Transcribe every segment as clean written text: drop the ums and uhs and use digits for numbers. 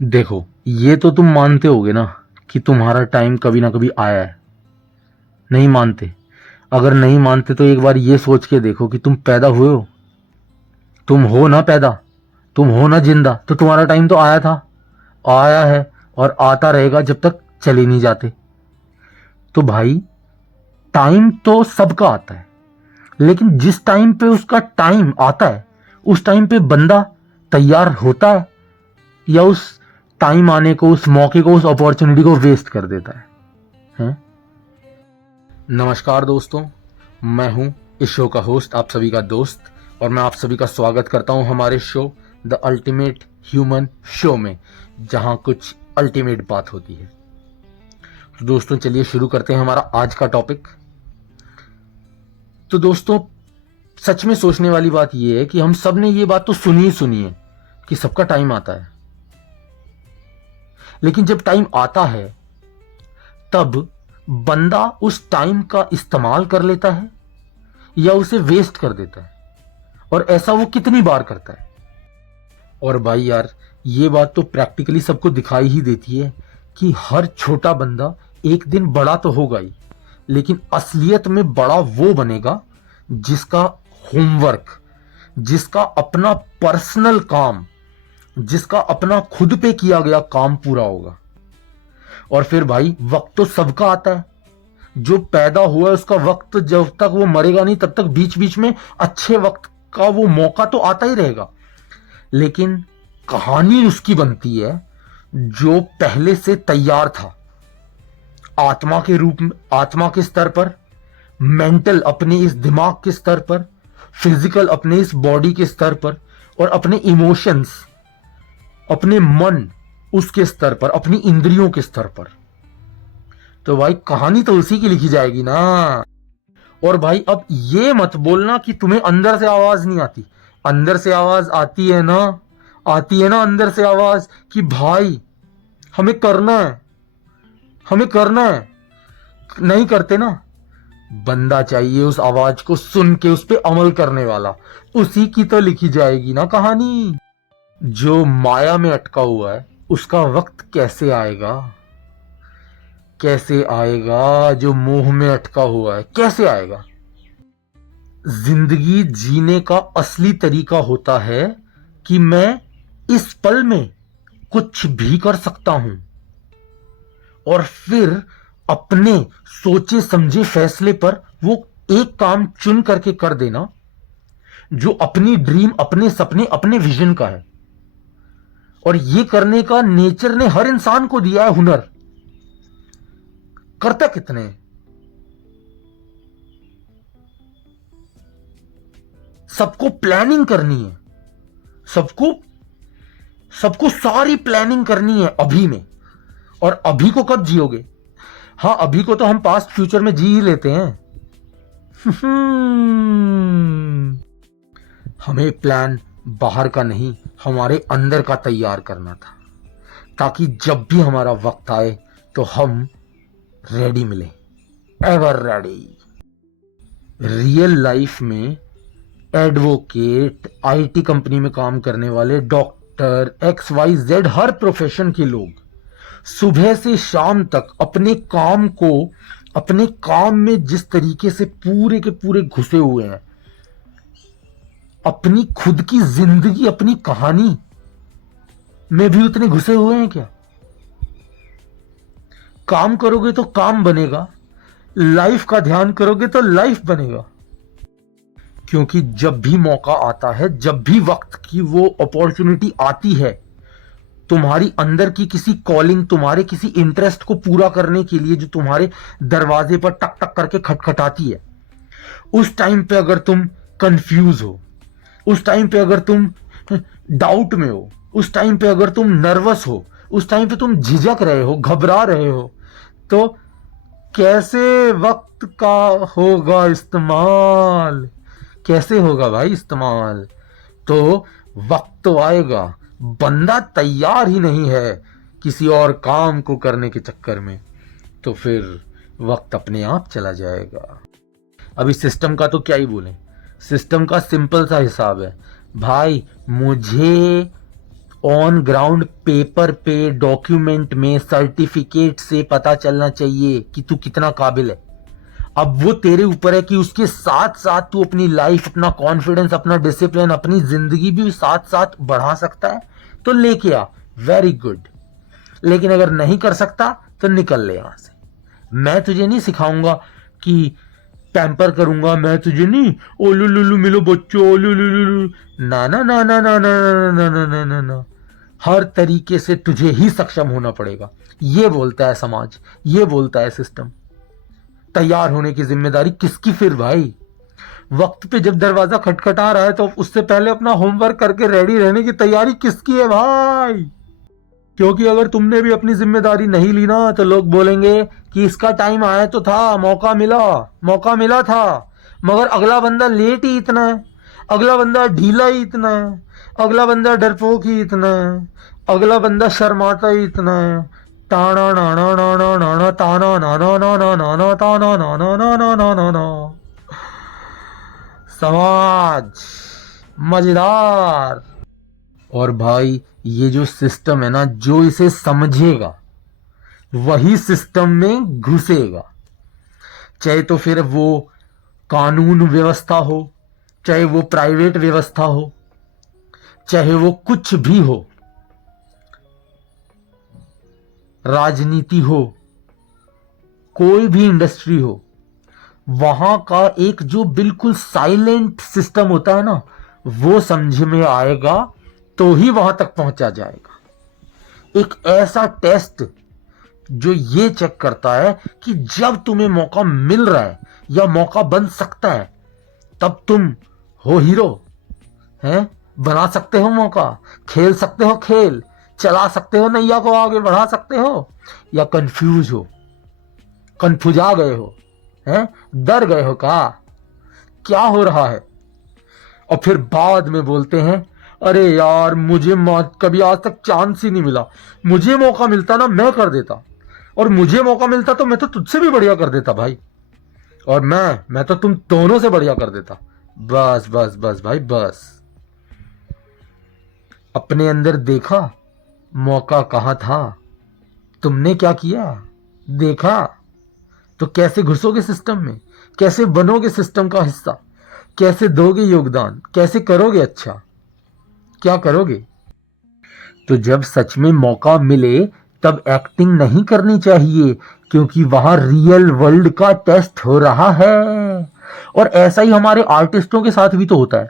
देखो, ये तो तुम मानते होगे ना कि तुम्हारा टाइम कभी ना कभी आया है। नहीं मानते? अगर नहीं मानते तो एक बार ये सोच के देखो कि तुम पैदा हुए हो। तुम हो ना पैदा, तुम हो ना जिंदा, तो तुम्हारा टाइम तो आया था, आया है और आता रहेगा जब तक चले नहीं जाते। तो भाई, टाइम तो सबका आता है, लेकिन जिस टाइम पे उसका टाइम आता है उस टाइम पे बंदा तैयार होता है या उस टाइम आने को, उस मौके को, उस अपॉर्चुनिटी को वेस्ट कर देता है, हैं? नमस्कार दोस्तों, मैं हूं इस शो का होस्ट, आप सभी का दोस्त, और मैं आप सभी का स्वागत करता हूं हमारे show the ultimate human show में, जहां कुछ अल्टीमेट बात होती है। तो दोस्तों, चलिए शुरू करते हैं हमारा आज का टॉपिक। तो दोस्तों, सच में सोचने वाली बात यह है कि हम सब ने ये बात तो सुनी है कि सबका टाइम आता है, लेकिन जब टाइम आता है तब बंदा उस टाइम का इस्तेमाल कर लेता है या उसे वेस्ट कर देता है, और ऐसा वो कितनी बार करता है। और भाई यार, ये बात तो प्रैक्टिकली सबको दिखाई ही देती है कि हर छोटा बंदा एक दिन बड़ा तो होगा ही, लेकिन असलियत में बड़ा वो बनेगा जिसका होमवर्क, जिसका अपना पर्सनल काम, जिसका अपना खुद पे किया गया काम पूरा होगा। और फिर भाई, वक्त तो सबका आता है। जो पैदा हुआ है उसका वक्त, जब तक वो मरेगा नहीं तब तक बीच बीच में अच्छे वक्त का वो मौका तो आता ही रहेगा, लेकिन कहानी उसकी बनती है जो पहले से तैयार था। आत्मा के रूप में, आत्मा के स्तर पर, मेंटल अपने इस दिमाग के स्तर पर, फिजिकल अपने इस बॉडी के स्तर पर, और अपने इमोशंस, अपने मन उसके स्तर पर, अपनी इंद्रियों के स्तर पर। तो भाई, कहानी तो उसी की लिखी जाएगी ना। और भाई, अब ये मत बोलना कि तुम्हें अंदर से आवाज नहीं आती। अंदर से आवाज आती है ना, आती है ना अंदर से आवाज कि भाई हमें करना है, हमें करना है। नहीं करते ना, बंदा चाहिए उस आवाज को सुन के उस पर अमल करने वाला। उसी की तो लिखी जाएगी ना कहानी। जो माया में अटका हुआ है उसका वक्त कैसे आएगा? कैसे आएगा? जो मोह में अटका हुआ है कैसे आएगा? जिंदगी जीने का असली तरीका होता है कि मैं इस पल में कुछ भी कर सकता हूं, और फिर अपने सोचे समझे फैसले पर वो एक काम चुन करके कर देना जो अपनी ड्रीम, अपने सपने, अपने विजन का है। और ये करने का नेचर ने हर इंसान को दिया है हुनर। करता कितने हैं? सबको प्लानिंग करनी है, सबको सबको सारी प्लानिंग करनी है अभी में। और अभी को कब जियोगे? हाँ, अभी को तो हम पास्ट फ्यूचर में जी ही लेते हैं। हमें प्लान बाहर का नहीं, हमारे अंदर का तैयार करना था, ताकि जब भी हमारा वक्त आए तो हम रेडी मिले, एवर रेडी। रियल लाइफ में एडवोकेट, आईटी कंपनी में काम करने वाले डॉक्टर, XYZ, हर प्रोफेशन के लोग सुबह से शाम तक अपने काम को, अपने काम में जिस तरीके से पूरे के पूरे घुसे हुए हैं, अपनी खुद की जिंदगी, अपनी कहानी में भी उतने घुसे हुए हैं क्या? काम करोगे तो काम बनेगा, लाइफ का ध्यान करोगे तो लाइफ बनेगा। क्योंकि जब भी मौका आता है, जब भी वक्त की वो अपॉर्चुनिटी आती है, तुम्हारी अंदर की किसी कॉलिंग, तुम्हारे किसी इंटरेस्ट को पूरा करने के लिए जो तुम्हारे दरवाजे पर टक टक करके खटखटाती है, उस टाइम पे अगर तुम कंफ्यूज हो, उस टाइम पे अगर तुम डाउट में हो, उस टाइम पे अगर तुम नर्वस हो, उस टाइम पे तुम झिझक रहे हो, घबरा रहे हो, तो कैसे वक्त का होगा इस्तेमाल? कैसे होगा भाई इस्तेमाल? तो वक्त तो आएगा, बंदा तैयार ही नहीं है किसी और काम को करने के चक्कर में, तो फिर वक्त अपने आप चला जाएगा। अभी सिस्टम का तो क्या ही बोलें। सिस्टम का सिंपल सा हिसाब है भाई, मुझे ऑन ग्राउंड पेपर पे, डॉक्यूमेंट में, सर्टिफिकेट से पता चलना चाहिए कि तू कितना काबिल है। अब वो तेरे ऊपर है कि उसके साथ साथ तू अपनी लाइफ, अपना कॉन्फिडेंस, अपना डिसिप्लिन, अपनी जिंदगी भी साथ साथ बढ़ा सकता है तो लेके आ, वेरी गुड। लेकिन अगर नहीं कर सकता तो निकल ले यहां से। मैं तुझे नहीं सिखाऊंगा कि पैम्पर करूंगा, मैं तुझे नहीं ओलू लुलू मिलो बच्चों ओलू लुलू, ना ना ना ना ना ना ना ना ना ना ना ना। हर तरीके से तुझे ही सक्षम होना पड़ेगा, ये बोलता है समाज, ये बोलता है सिस्टम। तैयार होने की जिम्मेदारी किसकी फिर भाई? वक्त पे जब दरवाजा खटखटा रहा है तो उससे पहले अपना होमवर्क करके रेडी रहने की तैयारी किसकी है भाई? क्योंकि अगर तुमने भी अपनी जिम्मेदारी नहीं ली ना तो लोग बोलेंगे कि इसका टाइम आया तो था, मौका मिला था, मगर अगला बंदा लेट ही इतना है, अगला बंदा ढीला ही इतना है, अगला बंदा डरपोक ही इतना है, अगला बंदा शर्माता ही इतना है। ताना नाना नाना नाना ताना नाना नाना नाना ताना नाना नाना नाना ना। समाज मजेदार। और भाई ये जो सिस्टम है ना, जो इसे समझेगा वही सिस्टम में घुसेगा। चाहे तो फिर वो कानून व्यवस्था हो, चाहे वो प्राइवेट व्यवस्था हो, चाहे वो कुछ भी हो, राजनीति हो, कोई भी इंडस्ट्री हो, वहां का एक जो बिल्कुल साइलेंट सिस्टम होता है ना, वो समझ में आएगा तो ही वहां तक पहुंचा जाएगा। एक ऐसा टेस्ट जो ये चेक करता है कि जब तुम्हें मौका मिल रहा है या मौका बन सकता है, तब तुम हो हीरो हैं, बना सकते हो मौका, खेल सकते हो खेल, चला सकते हो नैया को आगे बढ़ा सकते हो, या कंफ्यूज हो, कंफ्यूजा गए हो, हैं, डर गए हो क्या हो रहा है, और फिर बाद में बोलते हैं अरे यार मुझे कभी आज तक चांस ही नहीं मिला, मुझे मौका मिलता ना मैं कर देता, और मुझे मौका मिलता तो मैं तो तुझसे भी बढ़िया कर देता भाई, और मैं तो तुम दोनों से बढ़िया कर देता। बस बस बस भाई बस। अपने अंदर देखा मौका कहां था, तुमने क्या किया देखा, तो कैसे घुसोगे सिस्टम में, कैसे बनोगे सिस्टम का हिस्सा, कैसे दोगे योगदान, कैसे करोगे अच्छा, क्या करोगे? तो जब सच में मौका मिले तब एक्टिंग नहीं करनी चाहिए, क्योंकि वहां रियल वर्ल्ड का टेस्ट हो रहा है। और ऐसा ही हमारे आर्टिस्टों के साथ भी तो होता है।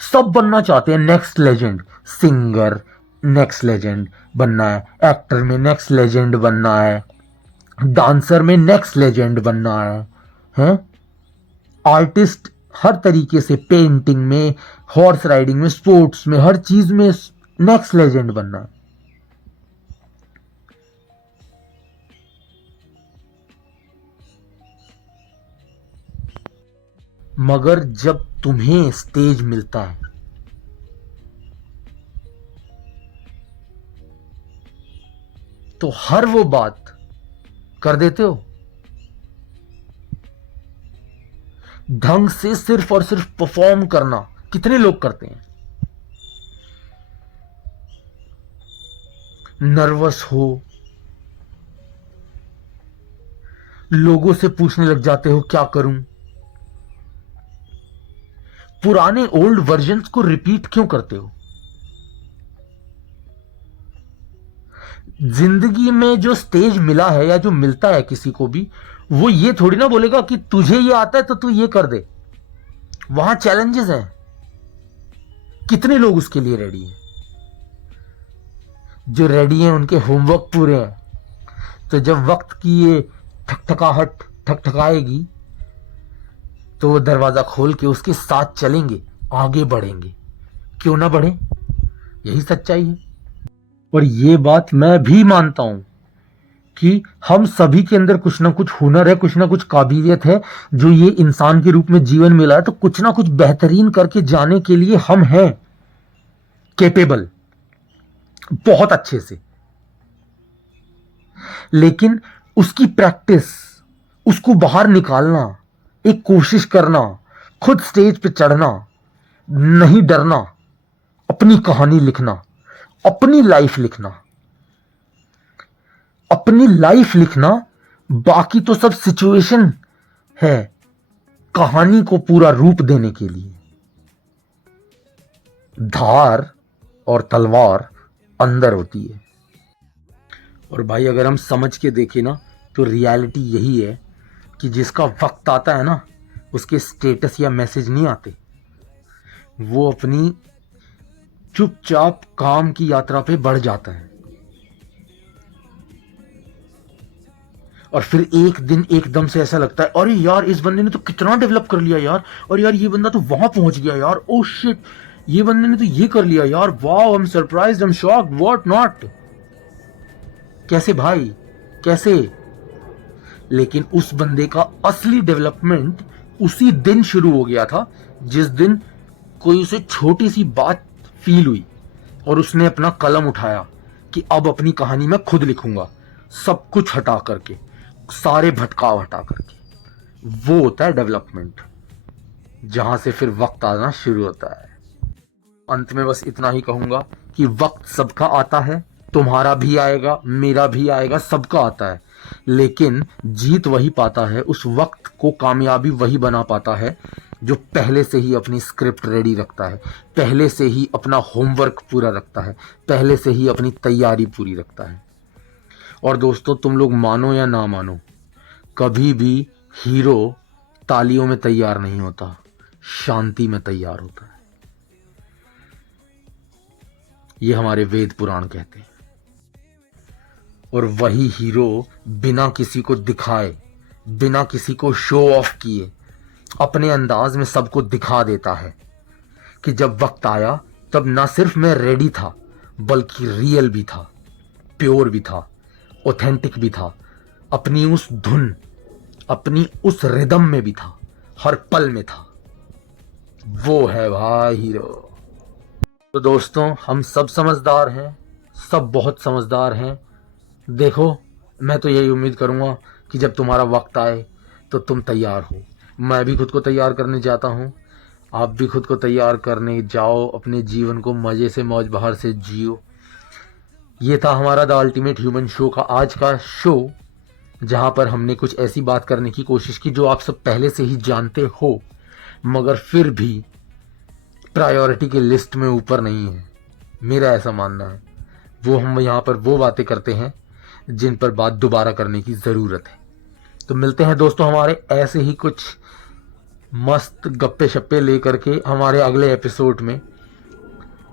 सब बनना चाहते हैं next legend, singer next legend बनना है, एक्टर में नेक्स्ट लेजेंड बनना है, डांसर में नेक्स्ट लेजेंड बनना है? आर्टिस्ट हर तरीके से, पेंटिंग में, हॉर्स राइडिंग में, स्पोर्ट्स में, हर चीज में नेक्स्ट लेजेंड बनना है। मगर जब तुम्हें स्टेज मिलता है तो हर वो बात कर देते हो ढंग से, सिर्फ और सिर्फ परफॉर्म करना कितने लोग करते हैं? नर्वस हो, लोगों से पूछने लग जाते हो क्या करूं, पुराने ओल्ड वर्जन्स को रिपीट क्यों करते हो? जिंदगी में जो स्टेज मिला है या जो मिलता है किसी को भी, वो ये थोड़ी ना बोलेगा कि तुझे ये आता है तो तू ये कर दे। वहां चैलेंजेस हैं, कितने लोग उसके लिए रेडी हैं? जो रेडी हैं उनके होमवर्क पूरे हैं। तो जब वक्त की ये ठकठकाहट ठकठकाएगी तो वो दरवाजा खोल के उसके साथ चलेंगे, आगे बढ़ेंगे, क्यों ना बढ़े? यही सच्चाई है। और ये बात मैं भी मानता हूं कि हम सभी के अंदर कुछ ना कुछ हुनर है, कुछ ना कुछ काबिलियत है, जो ये इंसान के रूप में जीवन मिला है, तो कुछ ना कुछ बेहतरीन करके जाने के लिए हम हैं कैपेबल, बहुत अच्छे से। लेकिन उसकी प्रैक्टिस, उसको बाहर निकालना, एक कोशिश करना, खुद स्टेज पे चढ़ना, नहीं डरना, अपनी कहानी लिखना, अपनी लाइफ लिखना, अपनी लाइफ लिखना। बाकी तो सब सिचुएशन है कहानी को पूरा रूप देने के लिए। धार और तलवार अंदर होती है। और भाई अगर हम समझ के देखें ना तो रियलिटी यही है कि जिसका वक्त आता है ना उसके स्टेटस या मैसेज नहीं आते, वो अपनी चुपचाप काम की यात्रा पे बढ़ जाता है और फिर एक दिन एकदम से ऐसा लगता है अरे यार इस बंदे ने तो कितना डेवलप कर लिया यार, और यार ये बंदा तो वहां पहुंच गया यार, ओ शिट ये बंदे ने तो ये कर लिया यार, wow I am surprised, I am shocked, what not. कैसे भाई कैसे? लेकिन उस बंदे का असली डेवलपमेंट उसी दिन शुरू हो गया था जिस दिन कोई उसे छोटी सी बात फील हुई और उसने अपना कलम उठाया कि अब अपनी कहानी मैं खुद लिखूंगा, सब कुछ हटा करके, सारे भटकाव हटा करके। वो होता है डेवलपमेंट, जहां से फिर वक्त आना शुरू होता है। अंत में बस इतना ही कहूंगा कि वक्त सबका आता है, तुम्हारा भी आएगा, मेरा भी आएगा, सबका आता है, लेकिन जीत वही पाता है, उस वक्त को कामयाबी वही बना पाता है जो पहले से ही अपनी स्क्रिप्ट रेडी रखता है, पहले से ही अपना होमवर्क पूरा रखता है, पहले से ही अपनी तैयारी पूरी रखता है। और दोस्तों तुम लोग मानो या ना मानो, कभी भी हीरो तालियों में तैयार नहीं होता, शांति में तैयार होता है। ये हमारे वेद पुराण कहते हैं। और वही हीरो बिना किसी को दिखाए, बिना किसी को शो ऑफ किए, अपने अंदाज में सबको दिखा देता है कि जब वक्त आया तब ना सिर्फ मैं रेडी था बल्कि रियल भी था, प्योर भी था, ऑथेंटिक भी था, अपनी उस धुन, अपनी उस रिदम में भी था, हर पल में था। वो है भाई हीरो। तो दोस्तों हम सब समझदार हैं, सब बहुत समझदार हैं। देखो मैं तो यही उम्मीद करूंगा कि जब तुम्हारा वक्त आए तो तुम तैयार हो। मैं भी खुद को तैयार करने जाता हूं, आप भी खुद को तैयार करने जाओ, अपने जीवन को मजे से मौज बहार से जियो। ये था हमारा द अल्टीमेट ह्यूमन शो का आज का शो, जहां पर हमने कुछ ऐसी बात करने की कोशिश की जो आप सब पहले से ही जानते हो मगर फिर भी प्रायोरिटी के लिस्ट में ऊपर नहीं है, मेरा ऐसा मानना है। वो हम यहाँ पर वो बातें करते हैं जिन पर बात दोबारा करने की ज़रूरत है। तो मिलते हैं दोस्तों हमारे ऐसे ही कुछ मस्त गप्पे शप्पे लेकर के हमारे अगले एपिसोड में।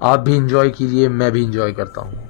आप भी इंजॉय कीजिए, मैं भी इंजॉय करता हूँ।